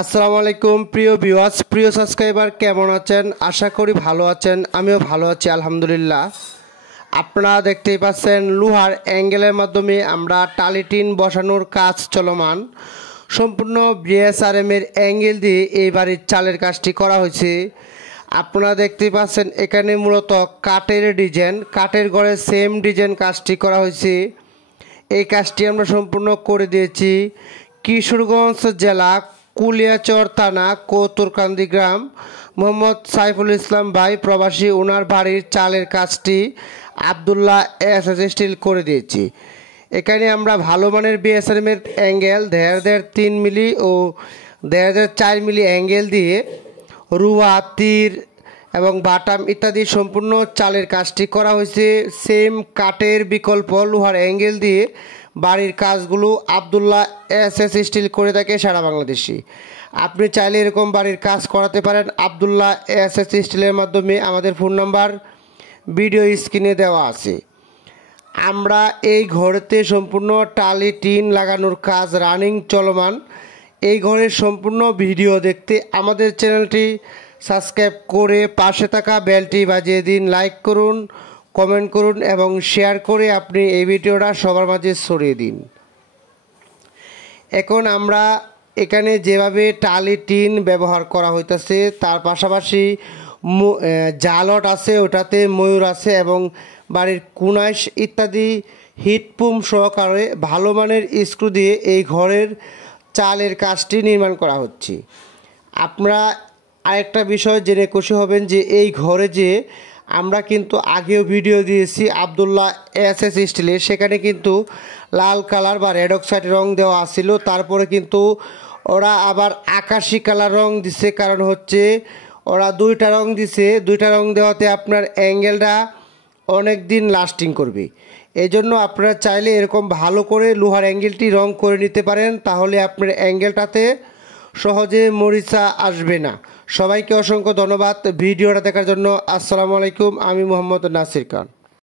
আসসালামু আলাইকুম প্রিয় ভিউয়ার্স, প্রিয় সাবস্ক্রাইবার, কেমন আছেন? আশা করি ভালো আছেন। আমিও ভালো আছি আলহামদুলিল্লাহ। আপনারা দেখতেই পাচ্ছেন লোহার অ্যাঙ্গেলের মাধ্যমে আমরা টালি টিন বসানোর কাজ চলমান। সম্পূর্ণ বিএসআরএম এর অ্যাঙ্গেল দিয়ে এই বাড়ির চালের কাজটি করা হয়েছে। আপনারা দেখতেই পাচ্ছেন এখানে মূলত কাঠের ডিজাইন, কাঠের ঘরে সেম ডিজাইন কাজটি করা হয়েছে। এই কাজটি আমরা সম্পূর্ণ করে দিয়েছি কিশোরগঞ্জ জেলা কুলিয়াচর থানা কৌতুরকান্দি গ্রাম। মোহাম্মদ সাইফুল ইসলাম ভাই প্রবাসী, ওনার বাড়ির চালের কাজটি আবদুল্লাহ এস স্টিল করে দিয়েছি। এখানে আমরা ভালো মানের বিএসআরএম এর অ্যাঙ্গেল 1.5 মিলি ও 4 মিলি অ্যাঙ্গেল দিয়ে রুয়া, তীর এবং বাটাম ইত্যাদি সম্পূর্ণ চালের কাজটি করা হয়েছে। সেম কাঠের বিকল্প লোহার অ্যাঙ্গেল দিয়ে বাড়ির কাজগুলো আবদুল্লাহ এস স্টিল করে থাকে সারা বাংলাদেশি। আপনি চাইলে এরকম বাড়ির কাজ করাতে পারেন আবদুল্লাহ এস স্টিলের মাধ্যমে। আমাদের ফোন নাম্বার ভিডিও স্ক্রিনে দেওয়া আছে। আমরা এই ঘরেতে সম্পূর্ণ টালি টিন লাগানোর কাজ রানিং চলমান। এই ঘরের সম্পূর্ণ ভিডিও দেখতে আমাদের চ্যানেলটি সাবস্ক্রাইব করে পাশে থাকা বেলটি বাজিয়ে দিন। লাইক করুন, কমেন্ট করুন এবং শেয়ার করে আপনি এই ভিডিওটা সবার মাঝে ছড়িয়ে দিন। এখন আমরা এখানে যেভাবে টালি টিন ব্যবহার করা হইতেছে তার পাশাপাশি জালট আছে, ওটাতে ময়ূর আছে এবং বাড়ির কুনাইশ ইত্যাদি হিটপুম সহকারে ভালো মানের স্ক্রু দিয়ে এই ঘরের চালের কাজটি নির্মাণ করা হচ্ছে। আপনারা আরেকটা বিষয় জেনে খুশি হবেন যে এই ঘরে যে আমরা কিন্তু আগেও ভিডিও দিয়েছি আবদুল্লাহ এস স্টিলের, সেখানে কিন্তু লাল কালার বা রেড অক্সাইড রং দেওয়া ছিল। তারপরে কিন্তু ওরা আবার আকাশি কালার রং দিছে, কারণ হচ্ছে ওরা দুইটা রং দিছে। দুইটা রং দেওয়াতে আপনার অ্যাঙ্গেলটা অনেক দিন লাস্টিং করবে। এই জন্য আপনারা চাইলে এরকম ভালো করে লোহার অ্যাঙ্গেলটি রং করে নিতে পারেন, তাহলে আপনার অ্যাঙ্গেলটাতে সহজে মরিচা আসবে না। সবাইকে অসংখ্য ধন্যবাদ ভিডিওটা দেখার জন্য। আসসালামু আলাইকুম, আমি মোহাম্মদ নাসির খান।